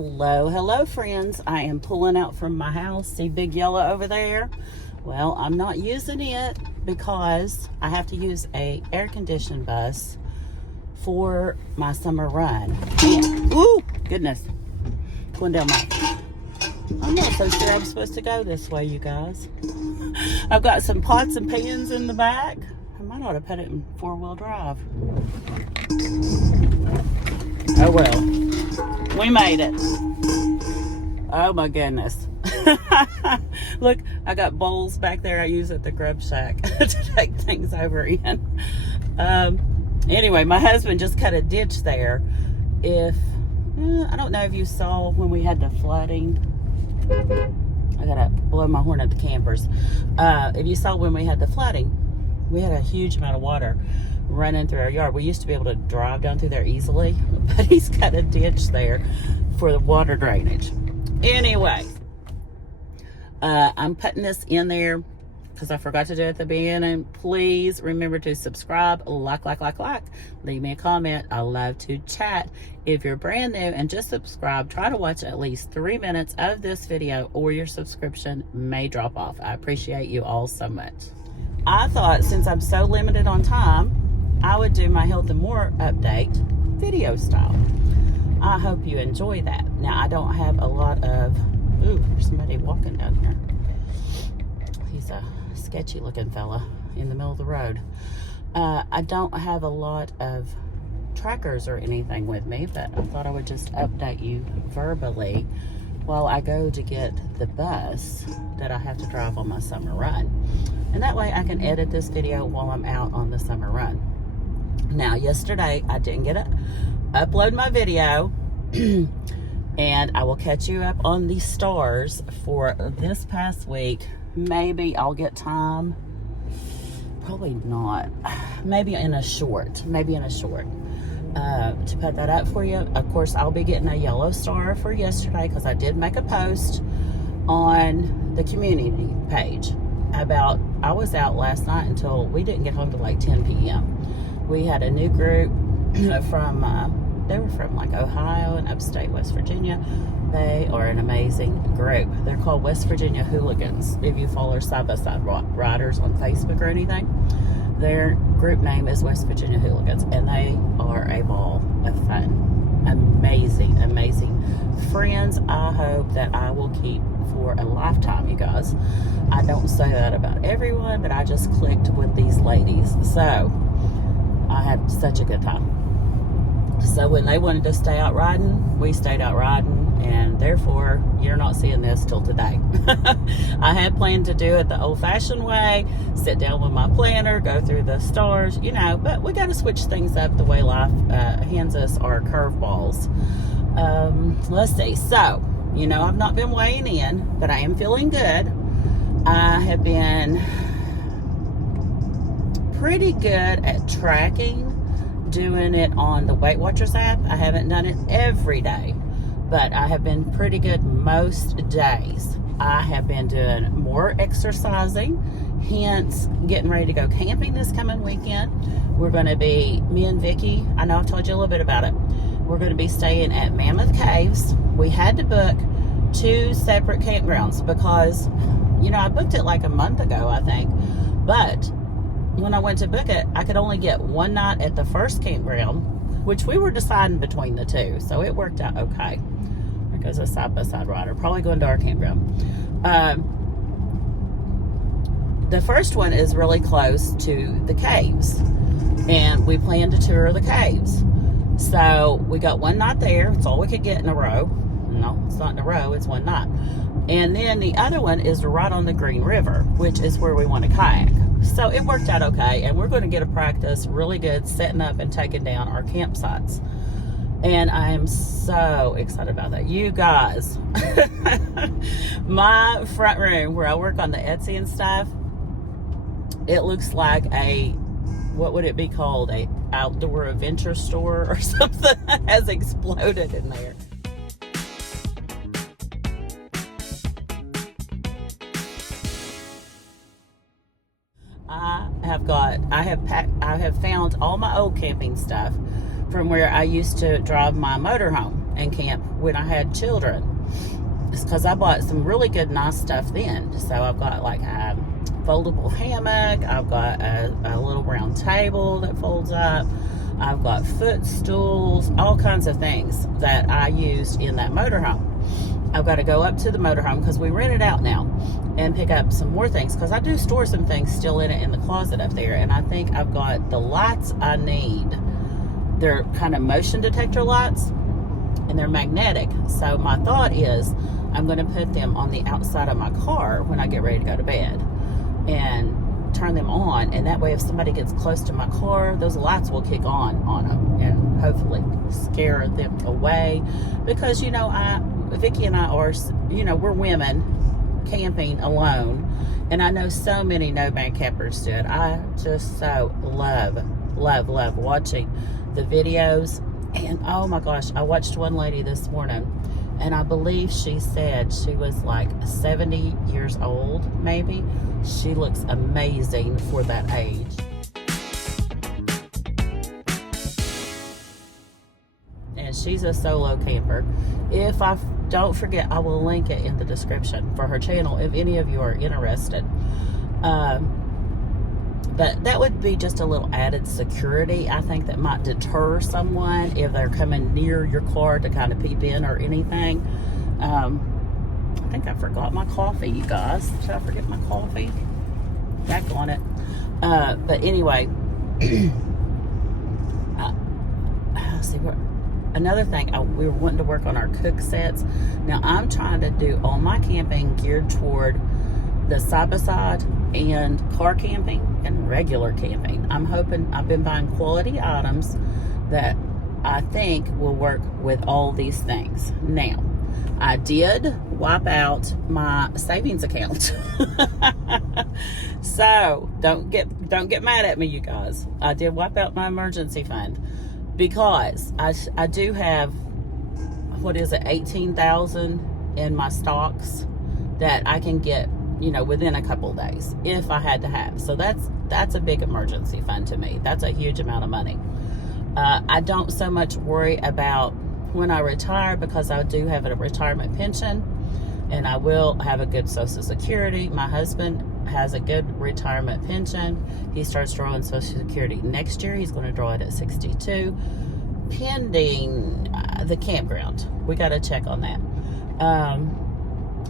Hello friends. I am pulling out from my house. See Big Yellow over there? Well, I'm not using it because I have to use a air-conditioned bus for my summer run. And, ooh, goodness. Going down my... I'm not so sure I'm supposed to go this way, you guys. I've got some pots and pans in the back. I might ought to put it in four-wheel drive. Oh well. We made it. Oh my goodness. Look, I got bowls back there I use at the grub shack to take things over in. Anyway, my husband just cut a ditch there. I don't know if you saw when we had the flooding. I gotta blow my horn at the campers. If you saw when we had the flooding, we had a huge amount of water running through our yard. We used to be able to drive down through there easily, but he's got a ditch there for the water drainage. Anyway, I'm putting this in there because I forgot to do it at the beginning. Please remember to subscribe, like. Leave me a comment. I love to chat. If you're brand new and just subscribe, try to watch at least 3 minutes of this video or your subscription may drop off. I appreciate you all so much. I thought since I'm so limited on time, I would do my Health and More update video style. I hope you enjoy that. Now, I don't have a lot of... Ooh, there's somebody walking down here. He's a sketchy looking fella in the middle of the road. I don't have a lot of trackers or anything with me, but I thought I would just update you verbally while I go to get the bus that I have to drive on my summer run. And that way I can edit this video while I'm out on the summer run. Now, yesterday I didn't get to upload my video, and I will catch you up on the stars for this past week. Maybe I'll get time. Probably not. Maybe in a short. To put that up for you. Of course, I'll be getting a yellow star for yesterday because I did make a post on the community page about I was out last night until we didn't get home till like 10 p.m. We had a new group from, they were from like Ohio and upstate West Virginia. They are an amazing group. They're called West Virginia Hooligans. If you follow side-by-side riders on Facebook or anything, their group name is West Virginia Hooligans, and they are a ball of fun. Amazing friends. I hope that I will keep for a lifetime, you guys. I don't say that about everyone, but I just clicked with these ladies. So I had such a good time. So when they wanted to stay out riding, we stayed out riding, and therefore you're not seeing this till today. I had planned to do it the old-fashioned way, sit down with my planner, go through the stars, you know, but we got to switch things up the way life hands us our curveballs. Let's see. So, you know, I've not been weighing in, but I am feeling good. I have been pretty good at tracking, doing it on the Weight Watchers app. I haven't done it every day, but I have been pretty good most days. I have been doing more exercising, hence getting ready to go camping this coming weekend. We're going to be, me and Vicky, I know I've told you a little bit about it. We're going to be staying at Mammoth Caves. We had to book 2 separate campgrounds because, you know, I booked it like a month ago, I think, but when I went to book it, I could only get one night at the first campground, which we were deciding between the two, so it worked out okay. There goes a side-by-side rider, probably going to our campground. The first one is really close to the caves, and we plan to tour the caves. So we got one night there. It's all we could get in a row. No, it's not in a row, it's one night. And then the other one is right on the Green River, which is where we want to kayak. So it worked out okay, and we're going to get a practice really good setting up and taking down our campsites. And I am so excited about that. You guys, my front room where I work on the Etsy and stuff, it looks like a, what would it be called? A outdoor adventure store or something has exploded in there. I have found all my old camping stuff from where I used to drive my motorhome. and camp when I had children. It's because I bought some really good, nice stuff then. So I've got like a foldable hammock. I've got a little round table that folds up. I've got footstools, all kinds of things that I used in that motorhome. I've got to go up to the motorhome because we rent it out now and pick up some more things, because I do store some things still in it in the closet up there. And I think I've got the lights I need. They're kind of motion detector lights, and they're magnetic. So my thought is I'm going to put them on the outside of my car when I get ready to go to bed and turn them on. And that way, if somebody gets close to my car, those lights will kick on them and hopefully scare them away. Because, you know, Vicki and I are, you know, we're women camping alone, and I know so many no-man campers do it. I just so love watching the videos. And oh my gosh, I watched one lady this morning, and I believe she said she was like 70 years old, maybe. She looks amazing for that age. And she's a solo camper. If I don't forget, I will link it in the description for her channel if any of you are interested. But that would be just a little added security, I think, that might deter someone if they're coming near your car to kind of peep in or anything. I think I forgot my coffee, you guys. Did I forget my coffee? Back on it. But anyway, let's see what. Another thing, we were wanting to work on our cook sets. Now, I'm trying to do all my camping geared toward the side-by-side and car camping and regular camping. I'm hoping, I've been buying quality items that I think will work with all these things. Now, I did wipe out my savings account. So, don't get mad at me, you guys. I did wipe out my emergency fund, because I do have, what is it, 18,000 in my stocks that I can get, you know, within a couple days if I had to have. So that's a big emergency fund to me. That's a huge amount of money. I don't so much worry about when I retire, because I do have a retirement pension, and I will have a good Social Security. My husband has a good retirement pension. He starts drawing Social Security next year. He's going to draw it at 62, pending the campground. We got to check on that.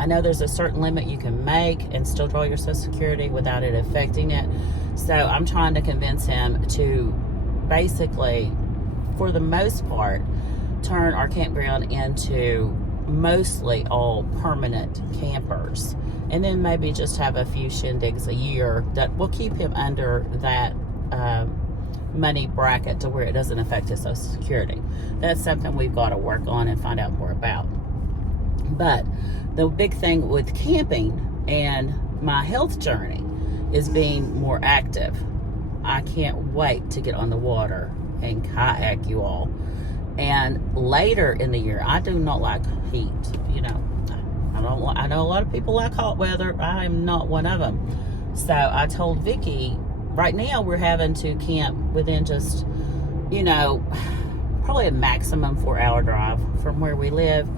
I know there's a certain limit you can make and still draw your Social Security without it affecting it. So I'm trying to convince him to basically, for the most part, turn our campground into mostly all permanent campers, and then maybe just have a few shindigs a year that will keep him under that money bracket to where it doesn't affect his Social Security. That's something we've got to work on and find out more about. But the big thing with camping and my health journey is being more active. I can't wait to get on the water and kayak, you all. And later in the year, I do not like heat. You know, I know a lot of people like hot weather. I am not one of them. So I told Vicki, right now we're having to camp within just, you know, probably a maximum 4-hour drive from where we live,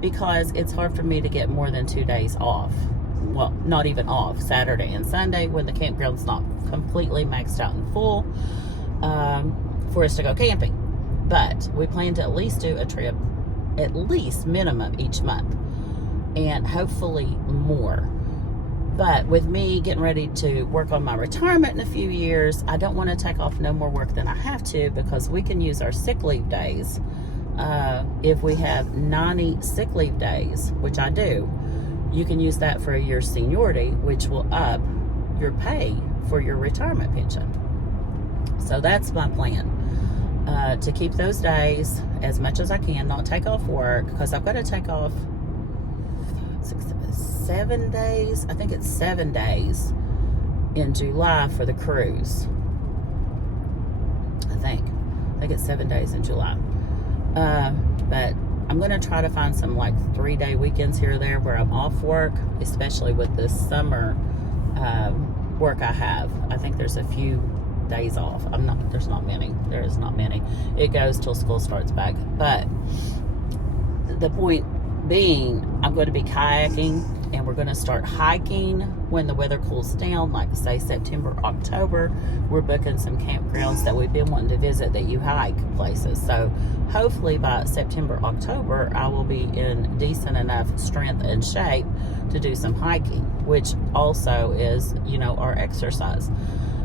because it's hard for me to get more than 2 days off. Well, not even off, Saturday and Sunday, when the campground's not completely maxed out and full, for us to go camping. But we plan to at least do a trip, at least minimum each month, and hopefully more. But with me getting ready to work on my retirement in a few years, I don't want to take off no more work than I have to, because we can use our sick leave days. If we have 90 sick leave days, which I do, you can use that for a year's seniority, which will up your pay for your retirement pension. So that's my plan. To keep those days as much as I can, not take off work, because I've got to take off 7 days. I think it's 7 days in July for the cruise. I think it's 7 days in July. But I'm going to try to find some like 3-day weekends here or there where I'm off work, especially with this summer work I have. I think there's a few days off. There is not many. It goes till school starts back. But the point being, I'm going to be kayaking, and we're going to start hiking when the weather cools down, like say September, October. We're booking some campgrounds that we've been wanting to visit that you hike places. So hopefully by September, October, I will be in decent enough strength and shape to do some hiking, which also is, you know, our exercise.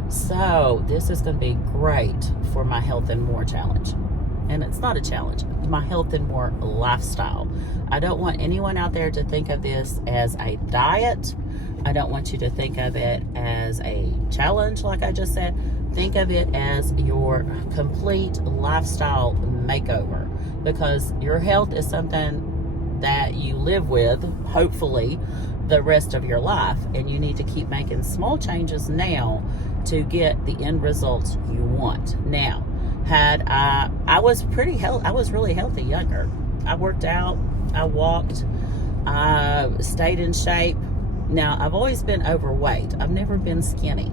So this is going to be great for my Health and More challenge. And it's not a challenge, my Health and More lifestyle. I don't want anyone out there to think of this as a diet. I don't want you to think of it as a challenge, like I just said. Think of it as your complete lifestyle makeover, because your health is something that you live with, hopefully, the rest of your life. And you need to keep making small changes now to get the end results you want. Now, I was pretty healthy. I was really healthy younger. I worked out, I walked, I stayed in shape. Now, I've always been overweight. I've never been skinny,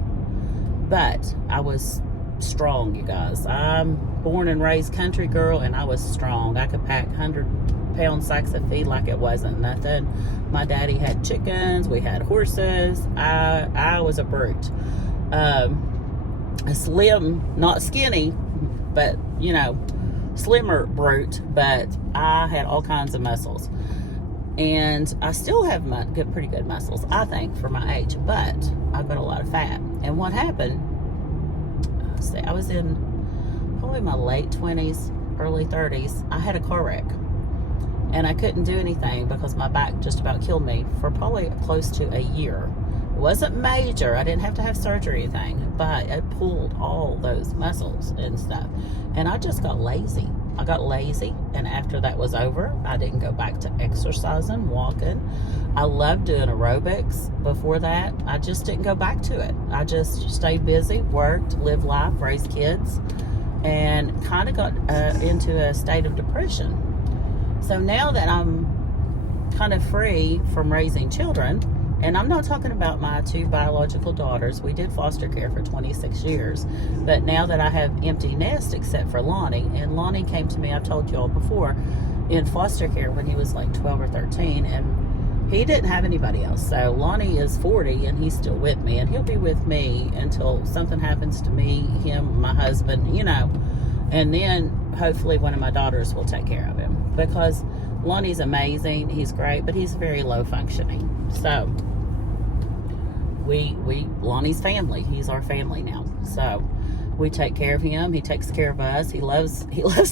but I was strong, you guys. I'm born and raised country girl, and I was strong. I could pack 100-pound sacks of feed like it wasn't nothing. My daddy had chickens. We had horses. I was a brute. A slim, not skinny, but, you know, slimmer brute, but I had all kinds of muscles. And I still have pretty good muscles, I think, for my age, but I've got a lot of fat. And what happened, I was in probably my late 20s, early 30s. I had a car wreck, and I couldn't do anything because my back just about killed me for probably close to a year. It wasn't major. I didn't have to have surgery or anything, but it pulled all those muscles and stuff. And I just got lazy. I got lazy, and after that was over, I didn't go back to exercising, walking. I loved doing aerobics before that. I just didn't go back to it. I just stayed busy, worked, lived life, raised kids, and kind of got into a state of depression. So now that I'm kind of free from raising children, and I'm not talking about my 2 biological daughters. We did foster care for 26 years. But now that I have empty nest except for Lonnie, and Lonnie came to me, I've told you all before, in foster care when he was like 12 or 13, and he didn't have anybody else. So Lonnie is 40, and he's still with me, and he'll be with me until something happens to me, him, my husband, you know. And then hopefully one of my daughters will take care of him, because Lonnie's amazing, he's great, but he's very low functioning. So we Lonnie's family. He's our family now. So we take care of him. He takes care of us. He loves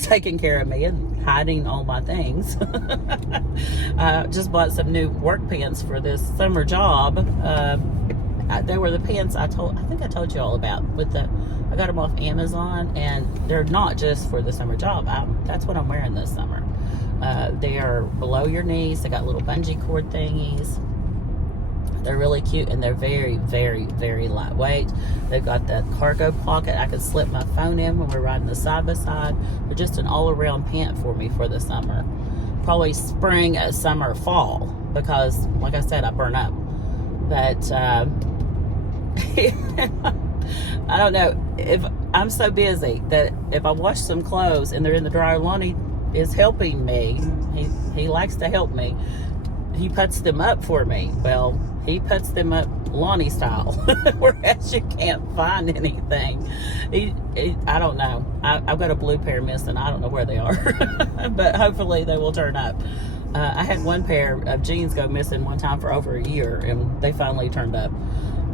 taking care of me and hiding all my things. I just bought some new work pants for this summer job. They were the pants I think I told you all about. I got them off Amazon, and they're not just for the summer job. That's what I'm wearing this summer. They are below your knees. They got little bungee cord thingies. They're really cute, and they're very, very, very lightweight. They've got that cargo pocket. I could slip my phone in when we're riding the side-by-side. They're just an all-around pant for me for the summer. Probably spring, summer, fall, because, like I said, I burn up. But I don't know. If I'm so busy that if I wash some clothes and they're in the dryer, Lonnie is helping me. He likes to help me. He puts them up for me. Well, he puts them up Lonnie style, whereas you can't find anything. I don't know. I've got a blue pair missing. I don't know where they are, but hopefully they will turn up. I had one pair of jeans go missing one time for over a year, and they finally turned up.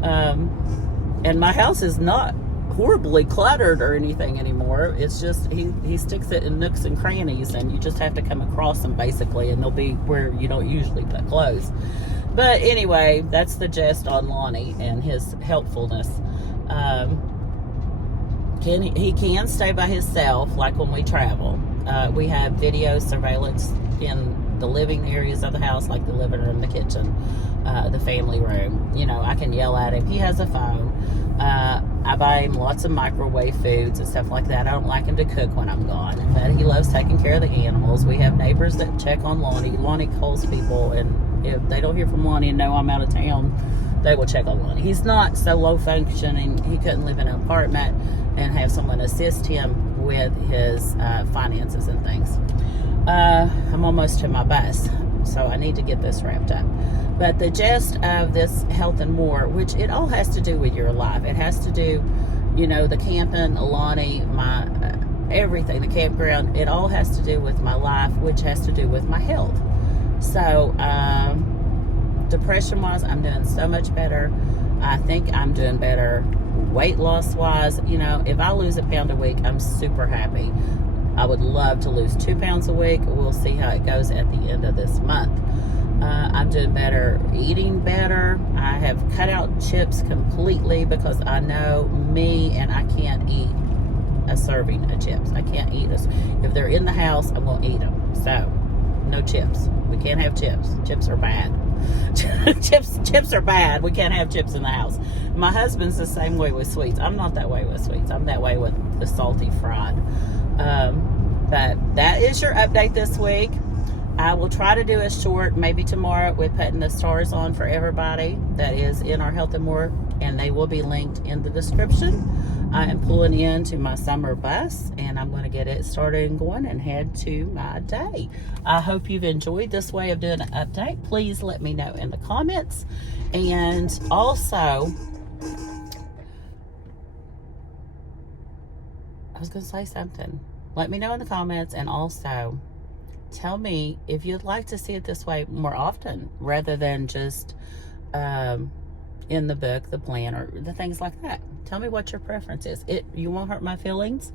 And my house is not horribly cluttered or anything anymore. It's just he sticks it in nooks and crannies, and you just have to come across them basically, and they'll be where you don't usually put clothes. But anyway, that's the gist on Lonnie and his helpfulness. He can stay by himself, like when we travel. We have video surveillance in the living areas of the house, like the living room, the kitchen, the family room. You know, I can yell at him. He has a phone. I buy him lots of microwave foods and stuff like that. I don't like him to cook when I'm gone, but he loves taking care of the animals. We have neighbors that check on Lonnie. Lonnie calls people, and if they don't hear from Lonnie and know I'm out of town, they will check on Lonnie. He's not so low functioning. He couldn't live in an apartment and have someone assist him with his finances and things. I'm almost to my bus, so I need to get this wrapped up. But the gist of this health and more, which it all has to do with your life. It has to do, the camping, Alani, my everything, the campground. It all has to do with my life, which has to do with my health. So, depression-wise, I'm doing so much better. I think I'm doing better weight loss-wise. If I lose a pound a week, I'm super happy. I would love to lose 2 pounds a week. We'll see how it goes at the end of this month. I'm doing better, eating better. I have cut out chips completely because I know me and I can't eat a serving of chips. I can't eat this. If they're in the house, I won't eat them. So, no chips. We can't have chips. Chips are bad. chips are bad. We can't have chips in the house. My husband's the same way with sweets. I'm not that way with sweets. I'm that way with the salty fried. But that is your update this week. I will try to do a short, maybe tomorrow, with putting the stars on for everybody that is in our Health and More, and they will be linked in the description. I am pulling into my summer bus, and I'm going to get it started and going and head to my day. I hope you've enjoyed this way of doing an update. Please let me know in the comments. And also, I was going to say something. Let me know in the comments, and also tell me if you'd like to see it this way more often rather than just in the book, the plan, or the things like that. Tell me what your preference is. You won't hurt my feelings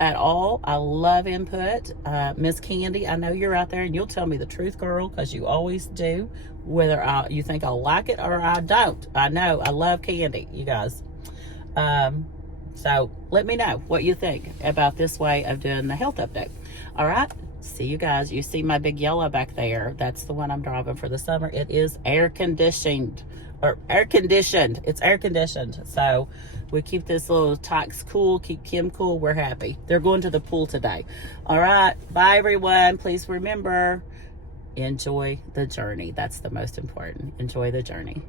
at all. I love input. Miss Candy, I know you're out there and you'll tell me the truth, girl, because you always do, whether you think I'll like it or I don't. I know. I love candy, you guys. So let me know what you think about this way of doing the health update. All right. See you guys. You see my big yellow back there. That's the one I'm driving for the summer. It is air conditioned. It's air conditioned. So we keep this little Tox cool, keep Kim cool. We're happy. They're going to the pool today. All right. Bye, everyone. Please remember, enjoy the journey. That's the most important. Enjoy the journey.